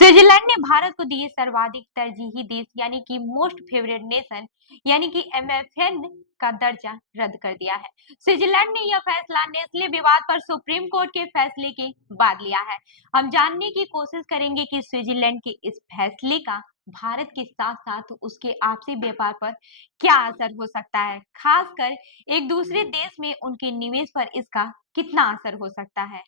Switzerland ने भारत को दिए सर्वाधिक तरजीही देश यानी कि मोस्ट फेवरेट नेशन यानी कि एमएफएन का दर्जा रद्द कर दिया है। स्विट्जरलैंड ने यह फैसला नेस्ले विवाद पर सुप्रीम कोर्ट के फैसले के बाद लिया है। हम जानने की कोशिश करेंगे कि स्विट्जरलैंड के इस फैसले का भारत के साथ साथ उसके आपसी व्यापार पर क्या असर हो सकता है, खासकर एक दूसरे देश में उनके निवेश पर इसका कितना असर हो सकता है।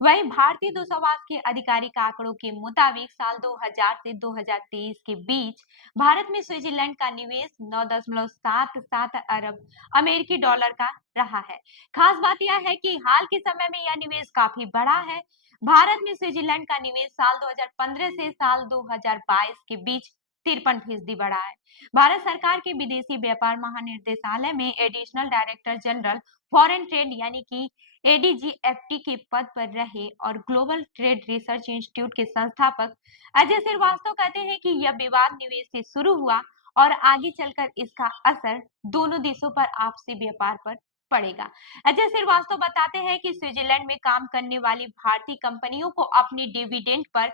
वहीं भारतीय दूतावास के आधिकारिक आंकड़ों के मुताबिक साल 2000 से 2023 के बीच भारत में स्विट्जरलैंड का निवेश 9.77 अरब अमेरिकी डॉलर का रहा है। खास बात यह है कि हाल के समय में यह निवेश काफी बढ़ा है। भारत में स्विट्जरलैंड का निवेश साल 2015 से साल 2022 के बीच 53% बढ़ा है। भारत सरकार के विदेशी व्यापार महानिदेशालय में additional director general foreign trade यानी कि एडीजीएफटी के पद पर रहे और ग्लोबल ट्रेड रिसर्च इंस्टीट्यूट के संस्थापक अजय श्रीवास्तव कहते हैं कि यह विवाद निवेश से शुरू हुआ और आगे चलकर इसका असर दोनों देशों पर आपसी व्यापार पर पड़ेगा। अजय श्रीवास्तव बताते हैं कि स्विट्जरलैंड में काम करने वाली भारतीय कंपनियों को अपनी डिविडेंड पर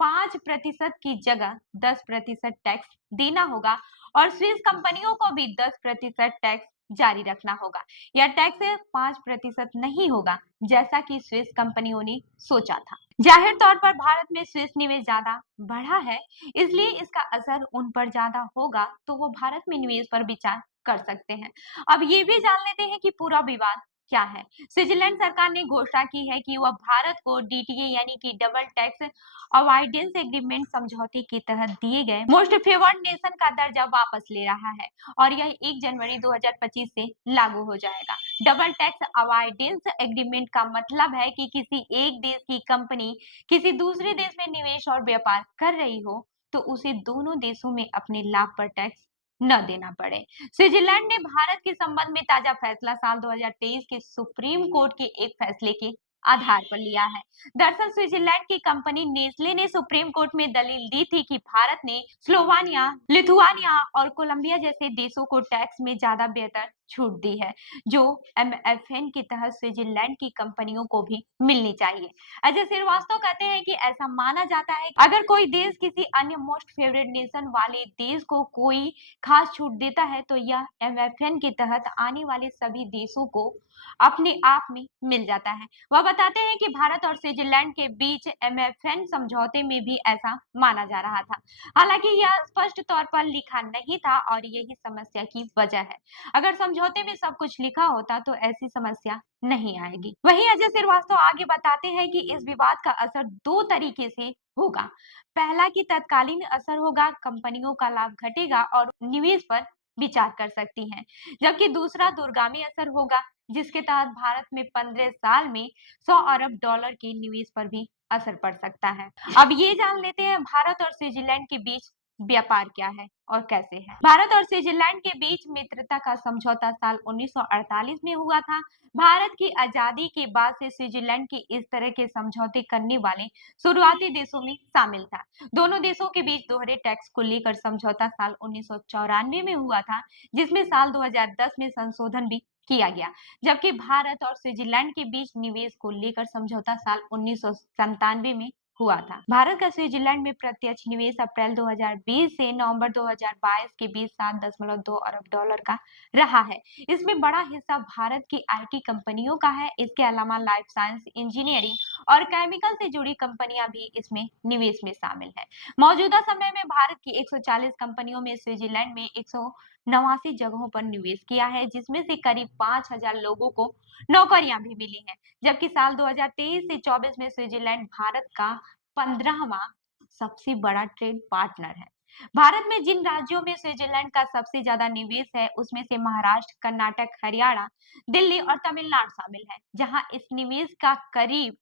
5% की जगह 10% टैक्स देना होगा और स्विस कंपनियों को भी 10% टैक्स जारी रखना होगा। यह टैक्स 5% नहीं होगा जैसा कि स्विस कंपनियों ने सोचा था। जाहिर तौर पर भारत में स्विस निवेश ज्यादा बढ़ा है, इसलिए इसका असर उन पर ज्यादा होगा, तो वो भारत में निवेश पर विचार कर सकते हैं। अब ये भी जान लेते हैं कि पूरा विवाद क्या है। स्विट्जरलैंड सरकार ने घोषणा की है कि वह भारत को डीटीए यानी कि डबल टैक्स अवॉइडेंस एग्रीमेंट समझौते के तहत दिए गए मोस्ट फेवर्ड नेशन का दर्जा वापस ले रहा है और यह 1 जनवरी 2025 से लागू हो जाएगा। डबल टैक्स अवॉइडेंस एग्रीमेंट का मतलब है कि किसी एक देश की कंपनी किसी दूसरे देश में निवेश और व्यापार कर रही हो तो उसे दोनों देशों में अपने लाभ पर टैक्स न देना पड़े। स्विट्जरलैंड ने भारत के संबंध में ताजा फैसला साल 2023 के सुप्रीम कोर्ट के एक फैसले के आधार पर लिया है। दरअसल स्विट्जरलैंड की कंपनी नेस्ले ने सुप्रीम कोर्ट में दलील दी थी कि भारत ने स्लोवानिया, लिथुआनिया और कोलंबिया जैसे देशों को टैक्स में ज्यादा बेहतर छूट दी है, जो एमएफएन के तहत स्विट्जरलैंड की कंपनियों को भी मिलनी चाहिए। अजय श्रीवास्तव कहते हैं कि ऐसा माना जाता है कि अगर कोई देश किसी अन्य मोस्ट फेवरेट नेशन वाले देश को कोई खास छूट देता है तो यह एमएफएन के तहत आने वाले सभी देशों को अपने आप में मिल जाता है। वह बताते हैं कि भारत और स्विट्जरलैंड के बीच एमएफएन समझौते में भी ऐसा माना जा रहा था। हालांकि यह स्पष्ट तौर पर लिखा नहीं था और यही समस्या की वजह है। अगर समझौते में सब कुछ लिखा होता तो ऐसी समस्या नहीं आएगी। वहीं अजय श्रीवास्तव आगे बताते हैं कि इस विवाद का असर दो तरीके से होगा। पहला कि तत्कालीन असर होगा, कंपनियों का लाभ घटेगा और निवेश पर विचार कर सकती हैं, जबकि दूसरा दूरगामी असर होगा जिसके तहत भारत में 15 साल में 100 अरब डॉलर के निवेश पर भी असर पड़ सकता है। अब ये जान लेते हैं भारत और स्विट्जरलैंड के बीच व्यापार क्या है और कैसे है। भारत और स्विट्जरलैंड के बीच मित्रता का समझौता साल 1948 में हुआ था। भारत की आजादी के बाद से स्विट्जरलैंड के इस तरह के समझौते करने वाले शुरुआती देशों में शामिल था। दोनों देशों के बीच दोहरे टैक्स को लेकर समझौता साल 1994 में हुआ था, जिसमें साल 2010 में संशोधन भी किया गया, जबकि भारत और स्विट्जरलैंड के बीच निवेश को लेकर समझौता साल 1997 में हुआ था। भारत का स्विट्जरलैंड में प्रत्यक्ष निवेश अप्रैल 2020 से नवंबर 2022 के बीच 7.2 अरब डॉलर का रहा है। इसमें बड़ा हिस्सा भारत की आईटी कंपनियों का है। इसके अलावा लाइफ साइंस, इंजीनियरिंग और केमिकल से जुड़ी कंपनियां भी इसमें निवेश में शामिल है। मौजूदा समय में भारत की 140 कंपनियों में स्विट्जरलैंड में 189 जगहों पर निवेश किया है, जिसमें से करीब 5000 लोगों को नौकरियां भी मिली हैं। जबकि साल 2023 से 24 में स्विट्जरलैंड भारत का 15वां सबसे बड़ा ट्रेड पार्टनर है। भारत में जिन राज्यों में स्विट्जरलैंड का सबसे ज्यादा निवेश है उसमें से महाराष्ट्र, कर्नाटक, हरियाणा, दिल्ली और तमिलनाडु शामिल है, जहां इस निवेश का करीब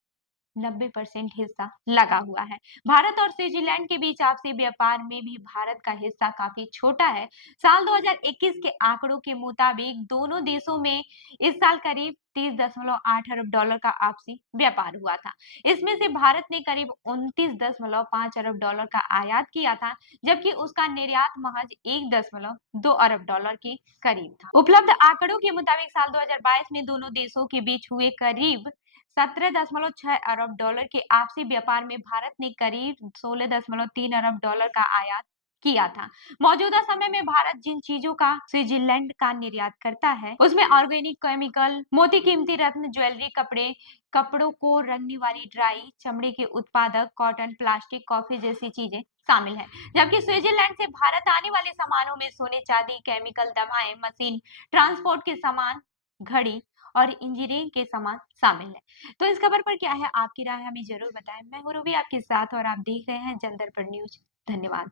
90% हिस्सा लगा हुआ है। भारत और स्विट्जरलैंड के बीच आपसी व्यापार में भी भारत का हिस्सा काफी छोटा है। साल 2021 के आंकड़ों के मुताबिक दोनों देशों में इस साल करीब 30.8 अरब डॉलर का आपसी व्यापार हुआ था। इसमें से भारत ने करीब 29.5 अरब डॉलर का आयात किया था, जबकि उसका निर्यात महज 1.2 अरब डॉलर के करीब था। उपलब्ध आंकड़ों के मुताबिक साल 2022 में दोनों देशों के बीच हुए करीब 17.6 अरब डॉलर के आपसी व्यापार में भारत ने करीब 16.3 अरब डॉलर का आयात किया था। मौजूदा समय में भारत जिन चीजों का स्विट्जरलैंड का निर्यात करता है उसमें ऑर्गेनिक केमिकल, मोती कीमती रत्न, ज्वेलरी, कपड़े, कपड़ों को रंगने वाली ड्राई, चमड़े के उत्पादक, कॉटन, प्लास्टिक, कॉफी जैसी चीजें शामिल है। जबकि स्विट्जरलैंड से भारत आने वाले सामानों में सोने, चांदी, केमिकल, दवाएं, मशीन, ट्रांसपोर्ट के सामान, घड़ी और इंजीनियरिंग के सामान शामिल है। तो इस खबर पर क्या है आपकी राय, हमें जरूर बताएं। मैं हूँ रूबी आपके साथ और आप देख रहे हैं जन दर्पण न्यूज। धन्यवाद।